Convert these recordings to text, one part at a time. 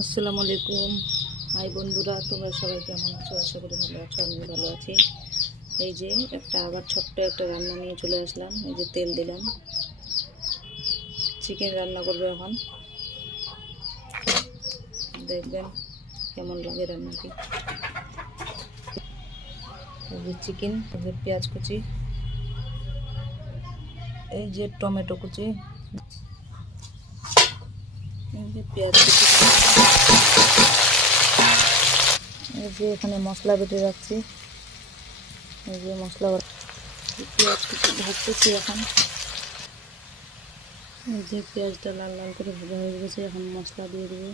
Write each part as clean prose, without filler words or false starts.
আসসালামু আলাইকুম। হাই বন্ধুরা, তোমরা সবাই কেমন আছো? আশা করি ভালো আছো। আমি ভালো আছি। এই যে আবার ছোট্ট একটা রান্না নিয়ে চলে আসলাম। এই যে তেল দিলাম, চিকেন রান্না করবো এখন। দেখবেন কেমন লাগে রান্নাটি। এই যে চিকেন, এই যে পেঁয়াজ কুচি, এই যে টমেটো কুচি, এই যে পেঁয়াজ কুচি, এই যে এখানে মশলা বেটে রাখছি। এই যে মশলা পেঁয়াজ কুচি ভাজতেছি এখন। এই যে পেঁয়াজটা লাল লাল করে ভাজা হয়ে গেছে, এখন মশলা দিয়ে দেবো।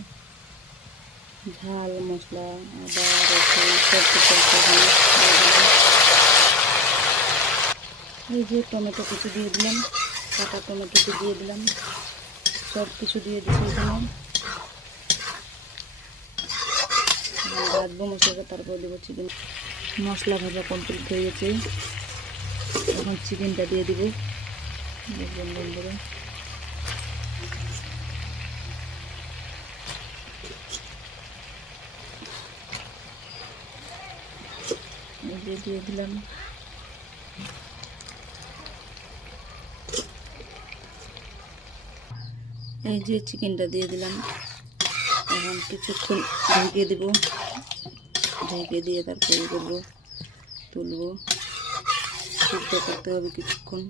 ঝাল মশলা, আদা রসুন সব কিছু এই যে টমেটো কুচি দিয়ে দিলাম, কাটা টমেটো দিয়ে দিলাম, সব কিছু দিয়ে দিচ্ছি এখানে। রাখবো মশলাটা, তারপর দেবো চিকেন। মশলা ভাজা কমপ্লিট হয়ে গেছে, এখন চিকেনটা দিয়ে দিব। দেখবেন বন্ধুরা, দিয়ে দিলাম। এই যে চিকেনটা দিয়ে দিলাম, এখন কিছুক্ষণ ঢেকে দেবো। ঢেকে দিয়ে তারপরে করবো, তুলবো, সিদ্ধ করতে হবে কিছুক্ষণ।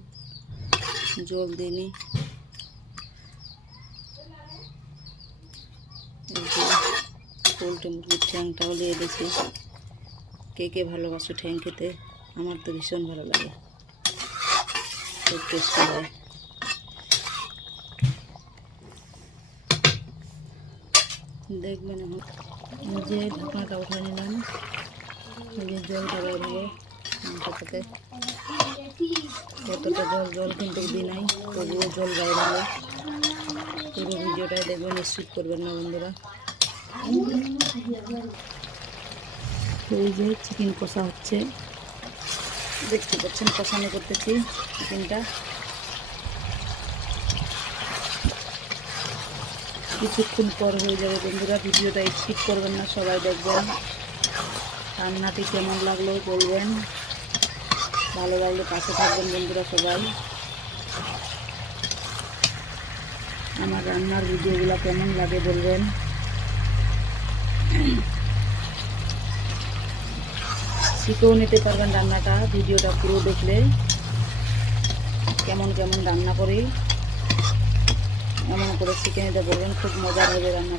জল দিইনি। এই যে পোলট্রি মুরগির ঠ্যাংটাও দিয়ে দিয়েছি। কে কে ভালোবাসো ঠ্যাং খেতে? আমার তো ভীষণ ভালো লাগে, খুব টেস্টি হয়। দেখবেন এখন যে ঢাকনাটা উঠে নিলাম। এই যে জলটা বেরোবে মাংসটাতে। কতটা জল কিন্তু দিই নাই, তবুও জল বাইরে হলো। পুরো ভিডিওটাই দেখবেন, স্কিপ করবেন না বন্ধুরা। এই যে চিকেন কষা হচ্ছে, দেখতে পাচ্ছেন কষানো করতেছি চিকেনটা। কিছুক্ষণ পর হয়ে যাবে বন্ধুরা, ভিডিওটা স্কিপ করবেন না, সবাই দেখবেন। রান্নাটি কেমন লাগলো বলবেন, ভালো লাগলে পাশে থাকবেন বন্ধুরা সবাই। আমার রান্নার ভিডিওগুলো কেমন লাগে বলবেন। শিখেও নিতে পারবেন রান্নাটা, ভিডিওটা পুরো দেখলে। কেমন কেমন রান্না করি এমন করে শিখে নিতে বলবেন, খুব মজার হবে রান্না।